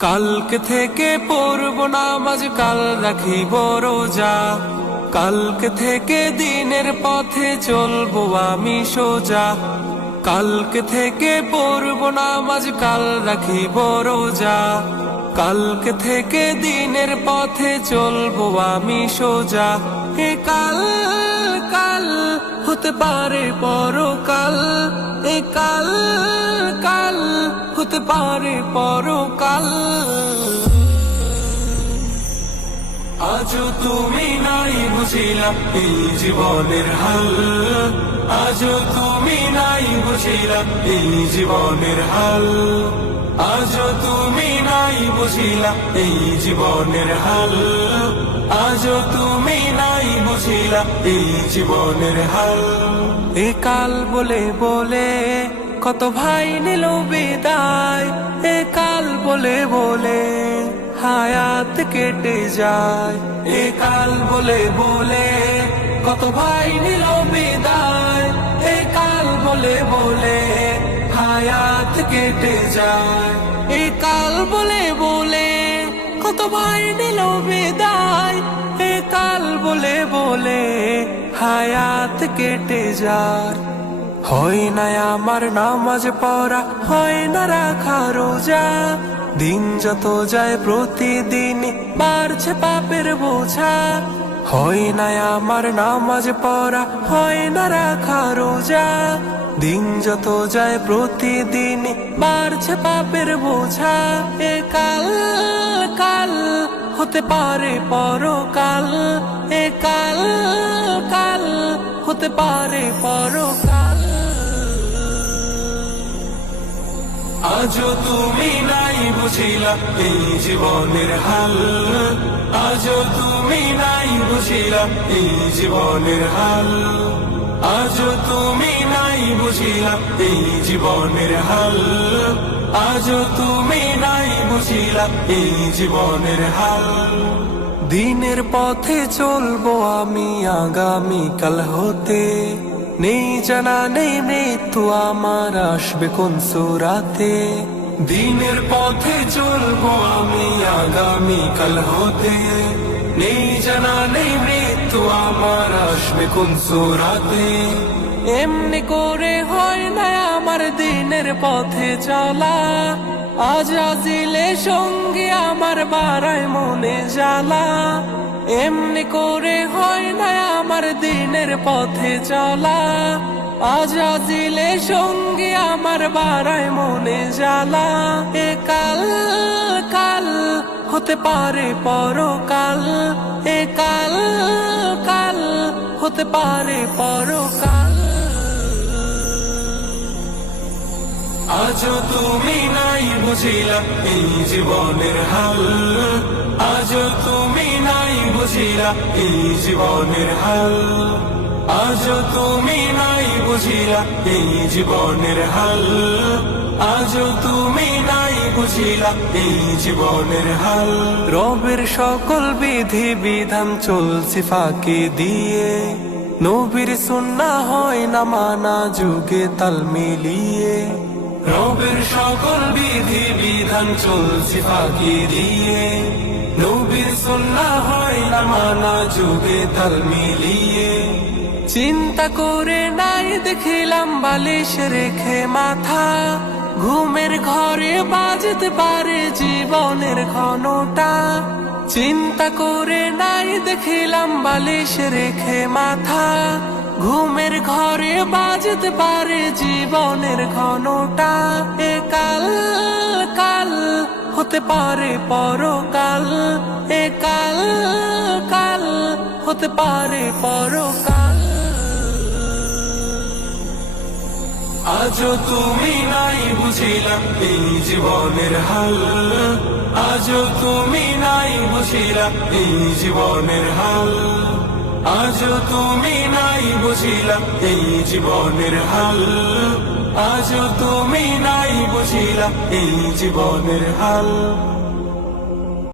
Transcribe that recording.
কালকে থেকে পড়ব নামাজ, কাল রাখিব রোজা। কালকে থেকে দিনের পথে চলবো আমি সোজা। কালকে থেকে পড়ব নামাজ, কাল রাখিব রোজা। কালকে থেকে দিনের পথে চলবো আমি সোজা। এ কাল কাল হতে পারে পরকাল। এ কাল কাল হতে পারে পরকাল। আজও তুমি নাই বুঝিলাম এই জীবনের হাল। আজও তুমি নাই বুঝিলাম এই জীবনের হাল। আজও তুমি নাই বুঝিলাম এই জীবনের হাল। আজও তুমি নাই বুঝিলাম এই জীবনের হাল। এ কাল বলে বলে কত ভাই নিল বিদায়, এ কাল বলে বলে হায়াত কেটে যায়। এ কাল বলে বলে কত ভাই নিল বিদায়, এ কাল বলে বলে হায়াত কেটে যায়। এ কাল বলে বলে কত ভাই নিল বিদায়, এ কাল বলে বলে হায়াত কেটে যায়। হয় না আমার নামাজ পড়া, হয় না রাখা রোজা। দিন যত যায় প্রতিদিন বাড়ছে পাপের বোঝা। হয় না আমার নামাজ পড়া, হয় না রাখা রোজা। দিন যত যায় প্রতিদিন বাড়ছে পাপের বোঝা। এ কাল কাল হতে পারে পরকাল। এ কাল কাল হতে পারে পরকাল। আজও তুমি নাই বুঝিলা এই জীবনের হাল। আজও তুমি নাই বুঝিলা এই জীবনের হাল। আজও তুমি নাই বুঝিলা এই জীবনের হাল। আজও তুমি নাই বুঝিলা এই জীবনের হাল। দিনের পথে চলবো আমি আগামী কাল হতে। নেই জানা নেই মৃত্যু, আমার আসবে কোন সুরাতে? দিনের পথে চলবো আমি আগামী কাল হতে। নেই জানা নেই মৃত্যু, আমার আসবে কোন সুরাতে? এমনি করে হয় না আমার দিনের পথে চলা। আজ আজিলে সঙ্গে আমার বাড়ায় মনে জ্বালা। এমনি করে হয় না আমার দিনের পথে চলা। আজ আজিলে সঙ্গে আমার বাড়ায় মনে জ্বালা। এ কাল কাল হতে পারে পরকাল। এ কাল কাল হতে পারে পরকাল। আজও তুমি নাই বুঝিলা এই জীবনের হাল। বুঝিলা এই জীবনের হাল। আজও তুমি নাই বুঝিলা এই জীবনের হাল। আজও তুমি নাই বুঝিলা এই জীবনের হাল। রবের সকল বিধি বিধান চলছে ফাঁকি দিয়ে। নবীর সুন্না হয় না মানা যুগে তাল মিলিয়ে। রবের সকল বিধি বিধান চলছে ফাঁকি দিয়ে নবীর সুন্না হয় না মানা যুগে তাল মিলিয়ে চিন্তা করে নাই দেখিলাম বালিশ রেখে মাথা ঘুমের ঘরে বাজতে পারে জীবনের ঘনটা চিন্তা করে নাই দেখিলাম বালিশ রেখে মাথা ঘুমের ঘরে বাজতে পারে জীবনের ঘনটা এ কাল কাল হতে পারে পরকাল, এ কাল কাল হতে পারে পরকাল। আজও তুমি নাই বুঝিলাম এই জীবনের হাল। আজও তুমি নাই বুঝিলাম এই জীবনের হাল। আজও তুমি নাই বুঝিলাম এই জীবনের হাল। আজ তুমি নাই বুঝিলাম এই জীবনের হাল।